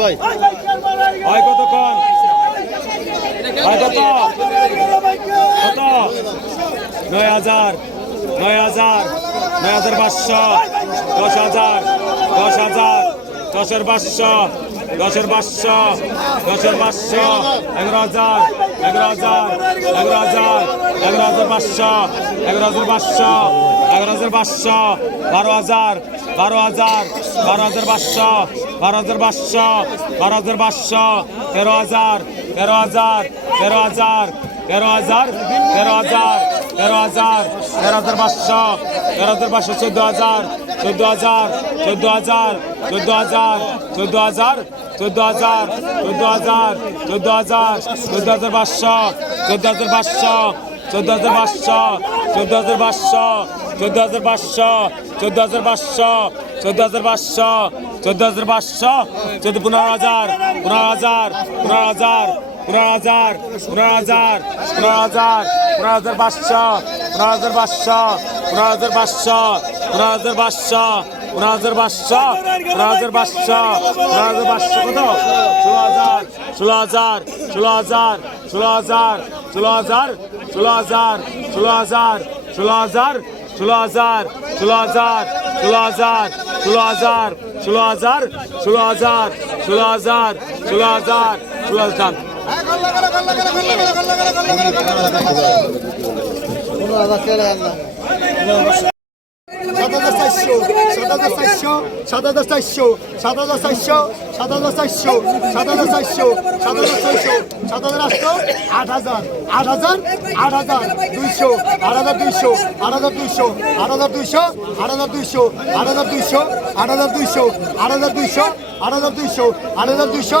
ভাই হয় কত কম হয় কত কত নয় হাজার নয় হাজার নয় হাজার পাঁচশো, দশ হাজার দশ হাজার, দশের পাঁচশো দশের পাঁচশো দশের পাঁচশো, এগারো হাজার এগারো হাজার এগারো হাজার এগারো হাজার পাঁচশো এগারো হাজার পাঁচশো এগারো হাজার পাঁচশো বারো হাজার বারো হাজার বারো হাজার পাঁচশো বারো হাজার পাঁচশো বারো হাজার পাঁচশো তেরো হাজার তেরো হাজার তেরো হাজার তেরো হাজার তেরো হাজার তেরো হাজার তেরো হাজার পাঁচশো, তেরো হাজার পাঁচশো চোদ্দ হাজার চোদ্দ হাজার চোদ্দ হাজার চোদ্দ হাজার চোদ্দ হাজার চোদ্দ হাজার চোদ্দ হাজার চোদ্দ হাজার চোদ্দ হাজার পাঁচশো, চোদ্দ হাজার পাঁচশো, চোদ্দ হাজার পাঁচশো, চোদ্দ হাজার পাঁচশো, চোদ্দ হাজার পাঁচশো, চোদ্দ হাজার পাঁচশো, চোদ্দ হাজার পাঁচশো, চোদ্দ হাজার পাঁচশো, চোদ্দ পনেরো হাজার পনেরো হাজার পনেরো হাজার পনেরো হাজার পনেরো হাজার পনেরো হাজার পনেরো হাজার পাঁচশো পনেরো হাজার পাঁচশো পনেরো হাজার পাঁচশো পনেরো হাজার পাঁচশো পনেরো হাজার পাঁচশো পনেরো হাজার পাঁচশো পনেরো হাজার পাঁচশো কত ষোলো হাজার ষোলো হাজার ষোলো হাজার ষোলো হাজার ষোলো হাজার ষোলো হাজার ষোলো হাজার ষোলো হাজার ষোলো হাজার ষোলো হাজার ষোলো হাজার ষোলো হাজার ষোলো হাজার ষোলো হাজার ষোলো হাজার ষোলো হাজার সাত হাজার হাজার চারশো হাজার চারশো হাজার চারশো হাজার চারশো হাজার চারশো হাজার ছয়শো সাত হাজার আটশো আট হাজার আট হাজার আট হাজার দুইশো আট হাজার দুইশো আট হাজার দুইশো আট হাজার দুইশো আট হাজার দুইশো আট হাজার দুইশো আট হাজার দুইশো আট হাজার দুইশো আট হাজার দুইশো আট হাজার দুইশো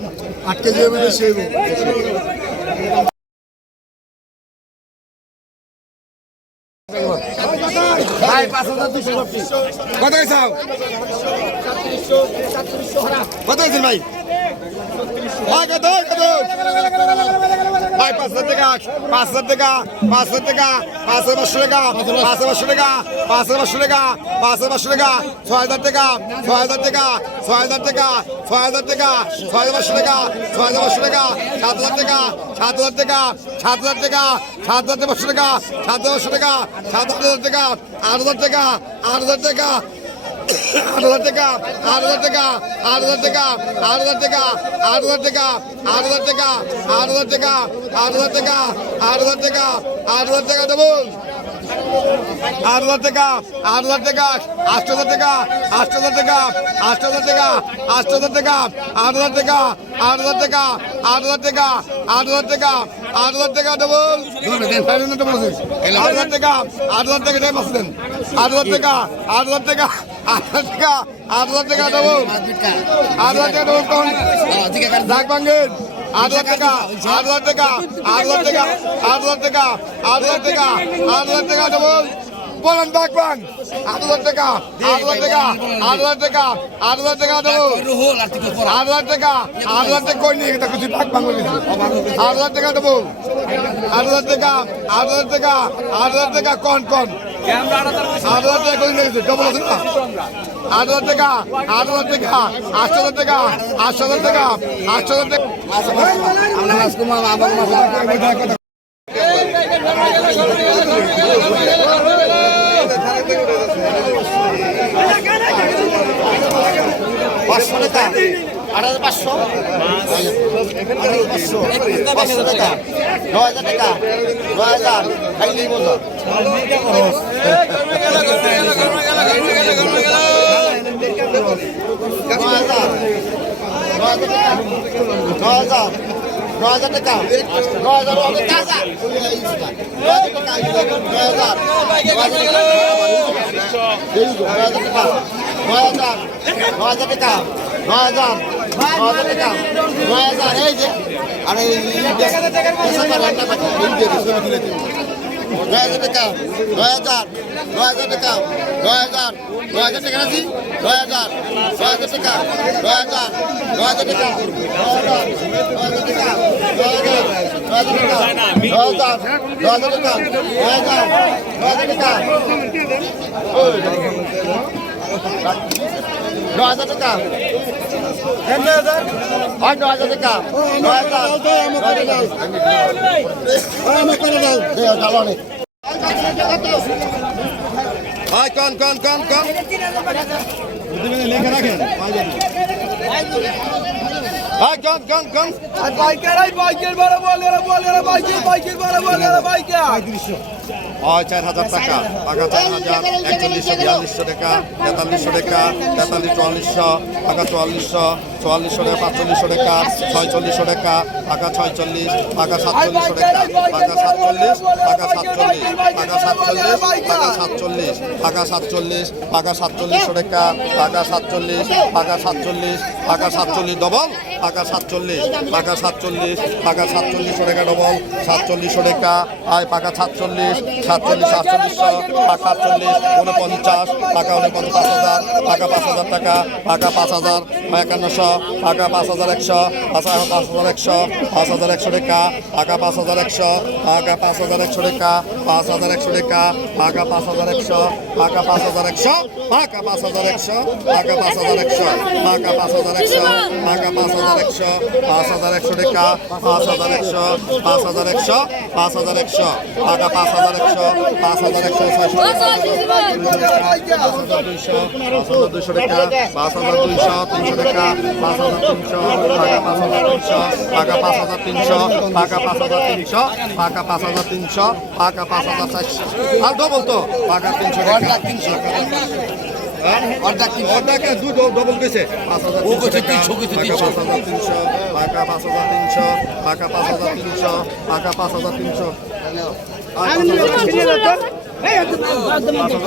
আট কেজি হবে বেশি কত কত ভাই ভাই পাঁচ হাজার টাকা পাঁচ হাজার টাকা পাঁচ হাজার টাকা পাঁচ হাজার পাঁচশো টাকা পাঁচ হাজার পাঁচশো টাকা পাঁচ হাজার পাঁচশো টাকা পাঁচ হাজার পাঁচশো টাকা ছয় হাজার টাকা ছয় হাজার টাকা ছয় হাজার টাকা ছয় হাজার টাকা ছয় হাজার পাঁচশো টাকা ছয় হাজার পাঁচশো টাকা সাত হাজার টাকা সাত হাজার টাকা সাত হাজার টাকা সাত হাজার পাঁচশো টাকা সাত হাজার পাঁচশো টাকা সাত হাজার টাকা আট হাজার টাকা আট হাজার টাকা আট হাজার টাকা আট হাজার টাকা আট হাজার টাকা আট হাজার টাকা আট হাজার টাকা আট হাজার টাকা আট হাজার টাকা আট হাজার টাকা আট হাজার টাকা আট হাজার টাকা দেবো আট হাজার টাকা আট হাজার টাকা আট হাজার টাকা আট হাজার টাকা আট হাজার টাকা ডবল সাড়ে নটা বলছে আট হাজার টাকা আট হাজার টাকা টাইম আসলেন আট হাজার টাকা আট হাজার টাকা আট হাজার টাকা আট হাজার টাকা ডবল আট হাজার টাকা ডবল কখন ডাক ভাঙ্গেন আট লাখ টাকা আট লাখ টাকা আট লাখ টাকা আট লাখ টাকা আট লাখ টাকা ডবল বলেন ডাক ভাঙ আট হাজার টাকা আট হাজার টাকা আট হাজার টাকা আট হাজার টাকা দেবো আট হাজার টাকা আট হাজার টাকা কই নিয়ে কিছু ডাক ভাঙ আট হাজার টাকা দেবো আট হাজার টাকা আট হাজার টাকা আট হাজার টাকা কন কন আট হাজার টাকা করে নিয়েছে ডবল আছে না আট হাজার টাকা আট হাজার টাকা আট হাজার টাকা আট হাজার টাকা আট হাজার টাকা পাঁচশো। টাকা আট হাজার পাঁচশো পাঁচশো পাঁচশো টাকা নয় হাজার টাকা নয় হাজার খাইলেই হাজার নয় হাজার নয় হাজার টাকা নয় হাজার নয় হাজার টাকা নয় হাজার টাকা নয় হাজার নয় হাজার টাকা হাজার নয় হাজার নয় হাজার টাকা নয় হাজার নয় হাজার টাকা নয় হাজার টাকা হাজার নয় হাজার টাকা নয় হাজার টাকা হয় কন কন কন কন। হয় কন কন কন। বাইকের বাইকের বড় বল বাইকের বাইকের বড় বল বাইকের। হয় চার হাজার টাকা টাকা চার হাজার একচল্লিশশো বিয়াল্লিশশো টাকা তেতাল্লিশশো টাকা তেতাল্লিশ চুয়াল্লিশশো টাকা চুয়াল্লিশশো চুয়াল্লিশশো টাকা পাঁচচল্লিশশো টাকা ছয়চল্লিশশো টাকা টাকা ছয়চল্লিশ টাকা সাতচল্লিশশো টাকা টাকা সাতচল্লিশ টাকা সাতচল্লিশ টাকা সাতচল্লিশ টাকা সাতচল্লিশ টাকা সাতচল্লিশ টাকা সাতচল্লিশশো টাকা টাকা সাতচল্লিশ টাকা সাতচল্লিশ টাকা সাতচল্লিশ ডবল টাকা সাতচল্লিশ টাকা সাতচল্লিশ টাকা সাতচল্লিশশো টাকা ডবল সাতচল্লিশশো টাকা আয় পাকা সাতচল্লিশ সাতচল্লিশ সাতচল্লিশশো টাকা সাতচল্লিশ উনপঞ্চাশ টাকা উনপঞ্চাশ পাঁচ হাজার টাকা পাঁচ হাজার টাকা টাকা পাঁচ হাজার একান্নশো টাকা পাঁচ হাজার একশো পাঁচ হাজার পাঁচ হাজার একশো পাঁচ হাজার একশো টাকা টাকা পাঁচ হাজার একশো টাকা পাঁচ হাজার একশো টাকা পাঁচ হাজার একশো টাকা টাকা পাঁচ হাজার একশো টাকা পাঁচ হাজার একশো টাকা পাঁচ হাজার একশো টাকা পাঁচ হাজার একশো টাকা পাঁচ হাজার একশো টাকা পাঁচ হাজার একশো পাঁচ হাজার একশো টাকা পাঁচ হাজার একশো পাঁচ হাজার একশো পাঁচ হাজার একশো টাকা পাঁচ হাজার একশো পাঁচ হাজার একশো হাজার দুইশো টাকা পাঁচ হাজার দুইশো তিনশো টাকা পাঁচ হাজার তিনশো টাকা পাঁচ হাজার তিনশো টাকা পাঁচ হাজার তিনশো টাকা পাঁচ হাজার তিনশো টাকা পাঁচ হাজার তিনশো টাকা পাঁচ হাজার চারশো আর ডবল তো টাকা তিনশো টাকা তিনশো দুই ডবল দিয়েছে পাঁচ হাজার তিনশো টাকা পাঁচ হাজার তিনশো টাকা পাঁচ হাজার তিনশো টাকা পাঁচ হাজার তিনশো পাঁচ হাজার তিনশো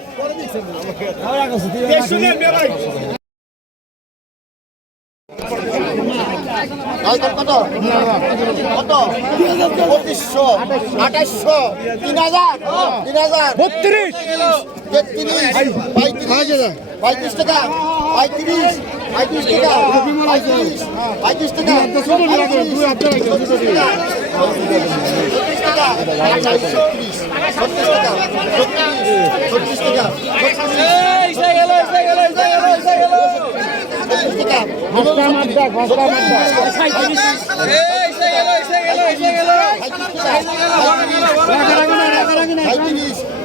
কত কত পঁচিশশো আঠাশশো তিন হাজার তিন হাজার বত্রিশ তেত্রিশ পঁয়ত্রিশ পঁয়ত্রিশ টাকা পঁয়ত্রিশ পঁয়ত্রিশ টাকা পঁয়ত্রিশ পঁয়ত্রিশ টাকা ছত্রিশ টাকা ছত্রিশ টাকা ছত্রিশ টাকা। ছত্রিশ টাকা।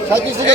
সাঁত্রিশ টাকা।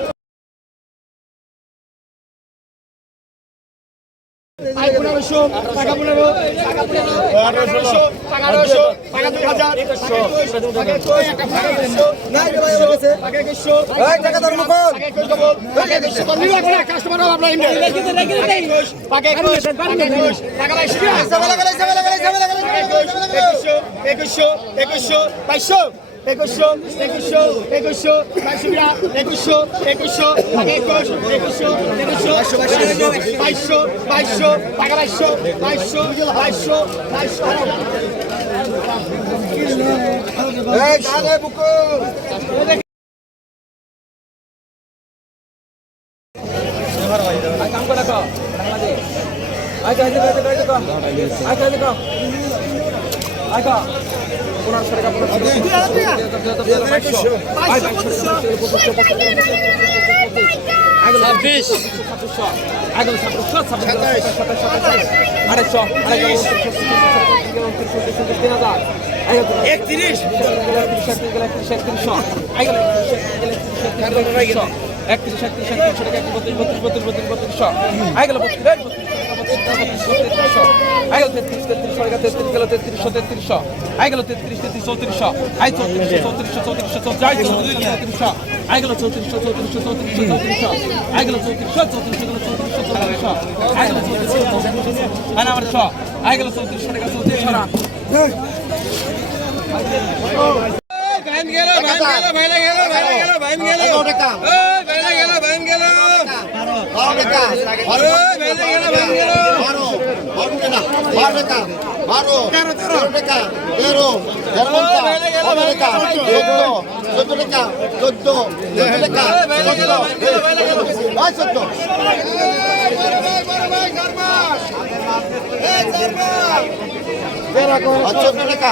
একুশশো একুশশো একুশশো বাইশশো একুশশো একুশশো একুশশো বাইশোটা একুশশো একুশশো একুশ একুশশো একুশশো বাইশশো বাইশশো টাকা বাইশশো বাইশশো বাইশশো বাইশশো কাম করে কো বাংলাদেশ আয় কাজ কর আয় কাজ কর আয় কাজ কর আয় কাজ পুরান সরকা ছাব্বিশ আগে ছাব্বিশ ছাব্বিশ আড়াইশো আড়াইশো তিন হাজার একত্রিশ একত্রিশশো একত্রিশ একত্রিশ একত্রিশশো টাকা বত্রিশ বত্রিশ বত্রিশ বত্রিশ বত্রিশশো আই গেল বত্রিশ তেত্রিশশো আই গেল তেত্রিশ টাকা তেত্রিশ, গেল তেত্রিশশো তেত্রিশশো। আই গেল তেত্রিশ তেত্রিশ, চৌত্রিশশো। আই চৌত্রিশশো চৌত্রিশশো চৌত্রিশশো চৌত্রিশশো, আই গেল চৌত্রিশশো চৌত্রিশশো। চৌত্রিশশো চৌত্রিশশো আই গেল চৌত্রিশশো চৌত্রিশশো চৌত্রিশশো চৌত্রিশশো। আই গেল চৌত্রিশশো চৌত্রিশশো। আই আমার ছ। আই গেল চৌত্রিশশো টাকা চৌত্রিশশো। বারো তেরো তেরো টাকা তেরো তেরো টাকা চোদ্দ চোদ্দ টাকা চোদ্দ চোদ্দ টাকা চোদ্দ চোদ্দ চোদ্দ টাকা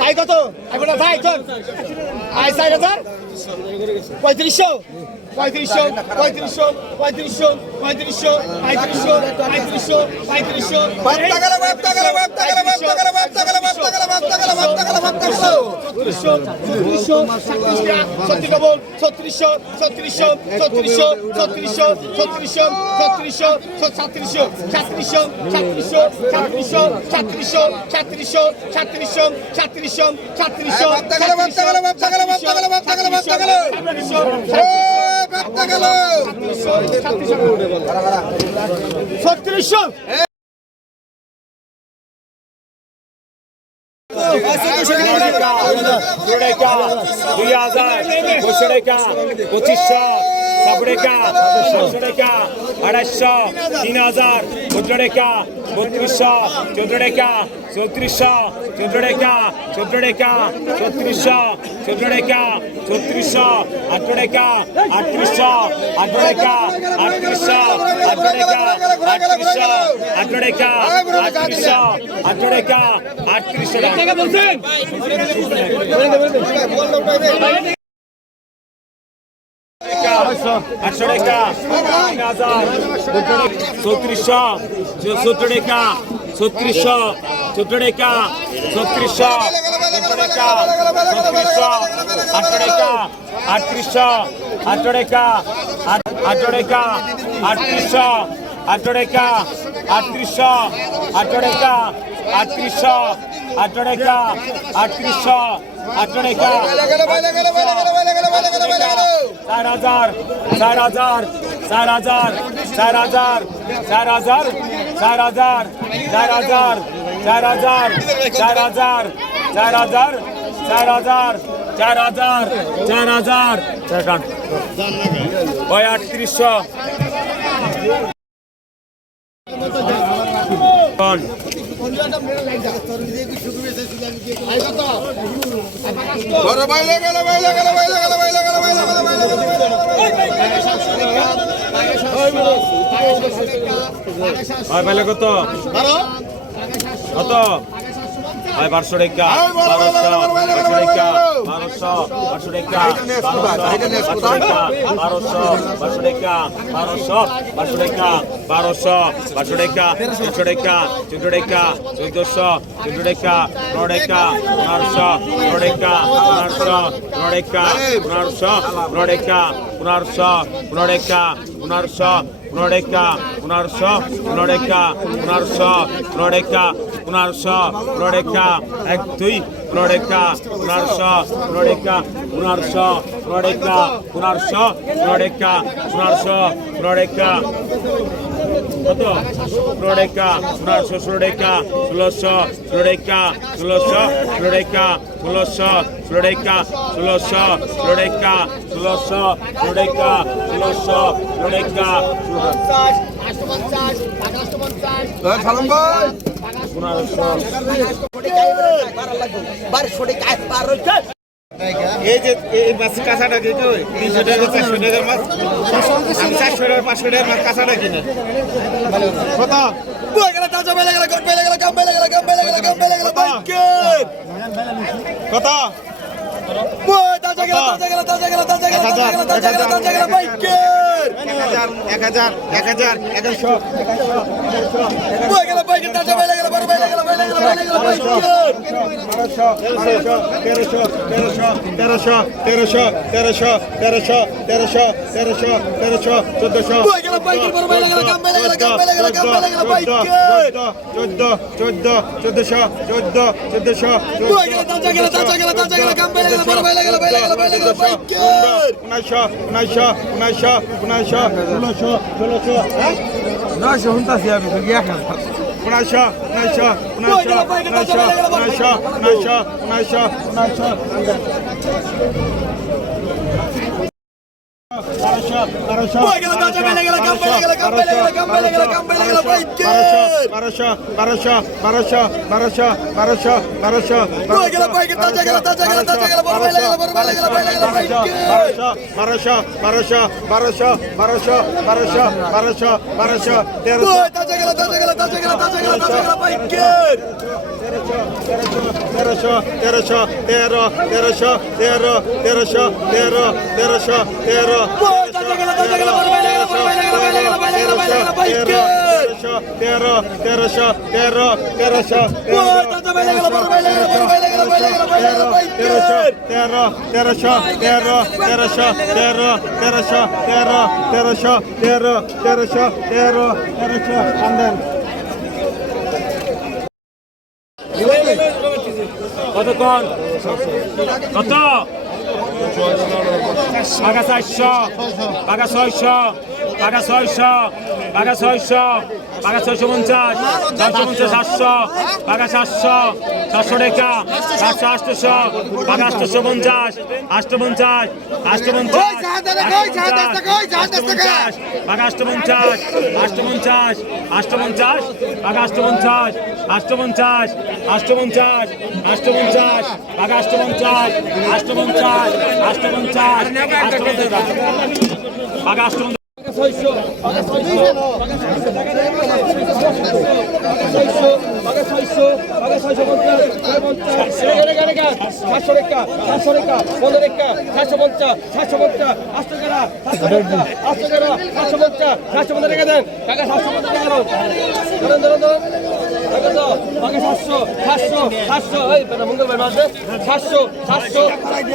ভাই কত? ভাই চল। আয় চার হাজার পঁয়ত্রিশশো পঁয়ত্রিশশো পঁয়ত্রিশশো পঁয়ত্রিশশো পঁয়ত্রিশশো পঁয়ত্রিশশো পঁয়ত্রিশশো পঁয়ত্রিশশো ছত্রিশশো ছত্রিশশো ছত্রিশ ডবল ছত্রিশশো ছত্রিশশো ছত্রিশশো ছত্রিশশো ছত্রিশশো ছত্রিশশো সাতত্রিশশো সাতত্রিশশো সাতত্রিশশো সাতত্রিশশো সাতত্রিশশো সাতত্রিশশো সাতত্রিশশো সাতত্রিশশো সাতত্রিশশো ছত্রিশশো টাকা দুই হাজার দুশো টাকা পঁচিশশো সব টাকা ছশো টাকা আড়াইশো তিন হাজার চোদ্দ টাকা বত্রিশশো চোদ্দ টাকা চৌত্রিশশো চোদ্দ টাকা চোদ্দ টাকা চৌত্রিশশো আট টাকা আটত্রিশশো আট টাকা আটত্রিশশো আট টাকা আটত্রিশশো আট টাকা আটত্রিশশো আট টাকা আটত্রিশশো টাকা বলছেন আটশো ছত্রিশশো চোদ্দটা ছত্রিশশো চোদ্দটা ছত্রিশশো আটটা আটত্রিশশো আটটা আটটা আটত্রিশশো আটটা আটত্রিশশো আটটা আটত্রিশশো আটটা আটত্রিশশো আটটা চার হাজার চার হাজার চার হাজার চার হাজার চার হাজার চার হাজার চার হাজার চার হাজার চার হাজার চার হাজার চার হাজার চার হাজার চার হাজার। চার ওই আটত্রিশশো। বড় কত? কত? ভাই বারোশো রেখা বারোশো রেখা বারোশো বারোশো রেখা বারোশো রেখা বারোশো বারোশো রেখা বারোশো বারোশো রেখা বারোশো বারোশো রেখা তিনশো রেখা চোদ্দ রেখা চোদ্দোশো চোদ্দ রেখা পনেরো রেখা পনেরোশো পনেরো রেখা পনেরোশো পনেরো রেখা পনেরোশো পনেরো রেখা পনেরোশো পনেরো রেখা পনেরোশো পনেরো রেখা পনেরোশো পনেরো রেখা পনেরোশো পনেরো রেখা উনারশো নরেখা এক দুই নরেখা উনারশো নরেখা উনারশো নরেখা উনারশো নরেখা উনারশো নরেখা কত ষোলোরেখা ষোলোশো ষোলোরেখা ষোলোশো ষোলোরেখা ষোলোশো ষোলোরেখা ষোলোশো ষোলোরেখা ষোলোশো ষোলোরেখা ষোলোশো ষোলোরেখা ষোলোশো ষোলোরেখা এই যে, এই মাছ কাঁচাটা কি তিনশো টাকা চারশো টাকার মাছ? চারশো টাকা, পাঁচশো টাকার মাছ কাঁচাটা কিনে। কত কত এক হাজার এক হাজার এগারোশো তেরোশো তেরোশো তেরোশো তেরোশো তেরোশো তেরোশো তেরোশো তেরোশো তেরোশো চোদ্দশো চোদ্দ চোদ্দ চোদ্দশো চোদ্দ চোদ্দশো উনিশশো নয়শো শুনতাছি আমি এক হাজার উনিশশো উনিশশো উনিশশো উনিশশো উনিশশো উনিশশো উনিশশো উনিশশো তেরোশো তেরোশো তেরোশো তেরো তেরোশো তেরো তেরোশো তেরো তেরোশো তেরো তেরো তেরোশো তেরো তেরোশো তেরো তেরোশো তেরো তেরোশো তেরো তেরোশো তেরো তেরোশো তেরো তেরোশো তেরো তেরোশো আন্দেন কত কন কত? পাকা চারশো পাকা ছয়শো পাকা ছয়শো। পাকা ছয়শো পাকা ছয়শো পঞ্চাশ ছয়শো পঞ্চাশ সাতশো পাকা সাতশো সাতশো টাকা সাতশো আটশোশো পাকা আটশোশো পঞ্চাশ আটশো পঞ্চাশ আটশো পঞ্চাশ আটশো পঞ্চাশ পাকা আটশো পঞ্চাশ আটশো পঞ্চাশ আটশো পঞ্চাশ পাকা আটশো পঞ্চাশ আটশো পঞ্চাশ আটশো পঞ্চাশ আটশো পঞ্চাশ পাকা আটশো পঞ্চাশ আটশো পঞ্চাশ আটশো পঞ্চাশ আটশো পঞ্চাশ পাকা আটশো সাতশো পঞ্চাশ সাতশো পঞ্চাশ সাতশো পঞ্চাশ রেখে দেন টাকা সাতশো পঞ্চাশ টাকা ধরেন ধরেন ধরেন সাতশো সাতশো সাতশো এই মঙ্গলবার মাসে সাতশো সাতশো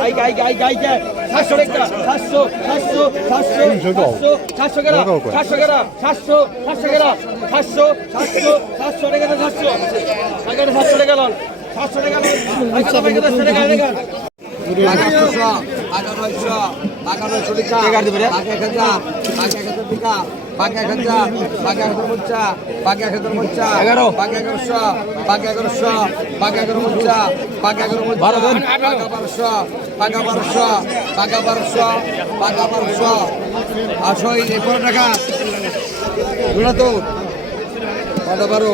আই গাই গাই গাই গাই সাতশো রেখা সাতশো সাতশো সাতশো সাতশো গেরা সাতশো গেরা সাতশো সাতশো গেরা সাতশো সাতশো সাতশো রেখে সাতশো আগেটা সাতশো রেখে গেল সাতশো রেখে গেল সাতশো রেখে গেল আগারোশো আগারোশো আগারোশো টিকা আগে এক হাজার আগে এক হাজার টিকা পাকে এক হাজার পাকে এক মোর্চা পাকে এক হাজার মোর্চা এগারো। পাকে এগারোশো পাকে এগারোশো পাকে এগারো মোর্চা পাকে এগারো মোর্চা পাকা বারোশো পাকা বারোশো পাকা বারোশো পাকা বারোশো আসো এই বারো?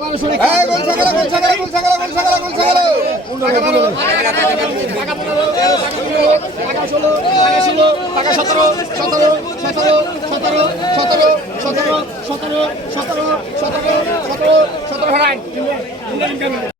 সতেরো সতেরো সতেরো সতেরো সতেরো সতেরো সতেরো সতেরো সতেরো সতেরো সতেরো সতেরো